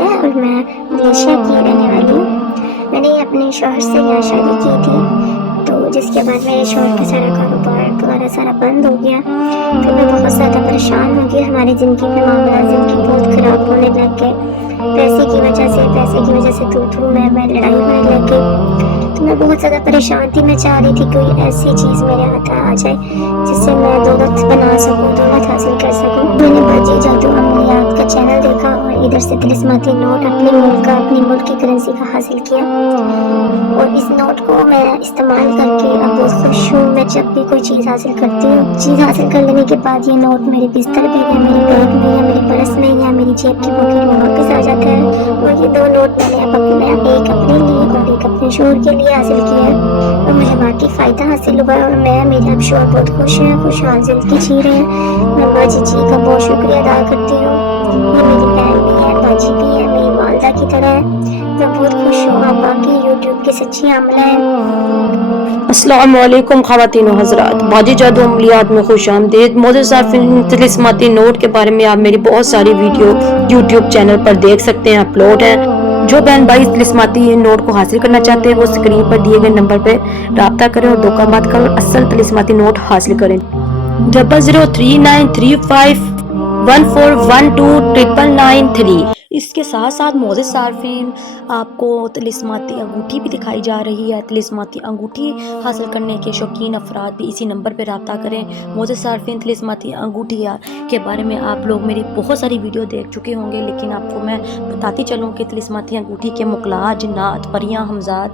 ہے اور میں ملیشیا کی رہنے والی ہوں۔ میں نے اپنے شوہر سے یہاں شادی کی تھی، تو جس کے بعد میرے شوہر کا سارا کاروبار وغیرہ سارا بند ہو گیا۔ پھر میں بہت زیادہ پریشان ہو گئی، ہماری زندگی میں معاملات زندگی بہت خراب ہونے لگ گئے، پیسے کی وجہ سے تو میں لڑائی ہونے لگ گئی۔ تو میں بہت زیادہ پریشان تھی، میں چاہ رہی تھی کوئی ایسی چیز میرے ہاتھ آ جائے جس سے میں دولت بنا سکوں، دولت حاصل کر سکوں۔ میں نے باجی جادو عملیات کا چینل دیکھا اور ادھر سے طلسماتی نوٹ اپنے ملک کی کرنسی کا حاصل کیا، اور اس نوٹ کو میں استعمال کر کے اب بہت خوش ہوں۔ میں جب بھی کوئی چیز حاصل کرتی ہوں، چیز حاصل کر لینے کے بعد یہ نوٹ میرے بستر پہ یا میرے بیگ میں یا میرے پرس میں یا میری جیب کی پاکٹ میں واپس آ جاتا ہے، اور یہ دو نوٹ میں نے اب ایک اپنے لیے اور ایک اپنے شوہر کے لیے حاصل کیا ہے، اور مجھے واقعی فائدہ حاصل ہوا، اور میرے اب شوہر بہت خوش ہیں، خوشحال زندگی جی رہے ہیں۔ میں باجی جی کا بہت شکریہ ادا کرتی ہوں، یہ میری بہن بھی ہے، باجی بھی ہے، میری والدہ کی طرح ہے۔ میں بہت خوش ہوں، آپ باقی یوٹیوب کی سچی عاملہ ہیں۔ السلام علیکم خواتین و حضرات، باجی جادو عملیات میں خوش آمدید۔ معزز صارفین، طلسماتی نوٹ کے بارے میں آپ میری بہت ساری ویڈیو یوٹیوب چینل پر دیکھ سکتے ہیں، اپلوڈ ہیں۔ جو بہن بھائی طلسماتی نوٹ کو حاصل کرنا چاہتے ہیں وہ اسکرین پر دیے گئے نمبر پہ رابطہ کریں اور دھوکہ مت کریں اور اصل طلسماتی نوٹ حاصل کریں۔ 00393514129993۔ اس کے ساتھ ساتھ معزز صارفین، آپ کو طلسماتی انگوٹھی بھی دکھائی جا رہی ہے۔ طلسماتی انگوٹھی حاصل کرنے کے شوقین افراد بھی اسی نمبر پہ رابطہ کریں۔ معزز صارفین، طلسماتی انگوٹھی کے بارے میں آپ لوگ میری بہت ساری ویڈیو دیکھ چکے ہوں گے، لیکن آپ کو میں بتاتی چلوں کہ طلسماتی انگوٹھی کے مقلات، جنات، پریاں، ہمزاد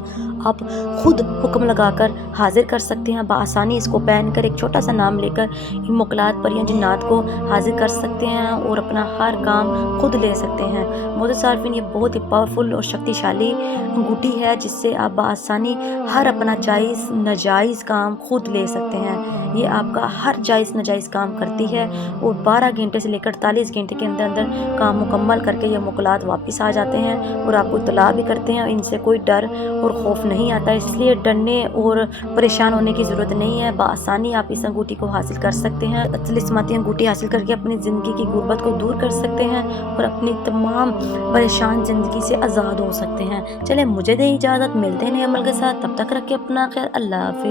آپ خود حکم لگا کر حاضر کر سکتے ہیں۔ بآسانی اس کو پہن کر ایک چھوٹا سا نام لے کر ان مقلات، پریاں، جنات کو حاضر کر سکتے ہیں اور اپنا ہر کام خود لے سکتے ہیں۔ معزز صارفین، یہ بہت ہی پاورفل اور شکتی شالی انگوٹھی ہے جس سے آپ بآسانی ہر اپنا جائز ناجائز کام خود لے سکتے ہیں۔ یہ آپ کا ہر جائز ناجائز کام کرتی ہے اور 12 گھنٹے سے لے کر 48 گھنٹے کے اندر اندر کام مکمل کر کے یہ مقلات واپس آ جاتے ہیں اور آپ کو اطلاع بھی کرتے ہیں۔ ان سے کوئی ڈر اور خوف نہیں آتا، اس لیے ڈرنے اور پریشان ہونے کی ضرورت نہیں ہے۔ بآسانی آپ اس انگوٹھی کو حاصل کر سکتے ہیں۔ طلسماتی انگوٹھی حاصل کر کے اپنی زندگی کی غربت کو دور کر سکتے ہیں اور اپنی تمام پریشان زندگی سے آزاد ہو سکتے ہیں۔ چلیں مجھے دیں اجازت، ملتے ہیں نئے عمل کے ساتھ، تب تک رکھیں اپنا خیال، اللہ حافظ۔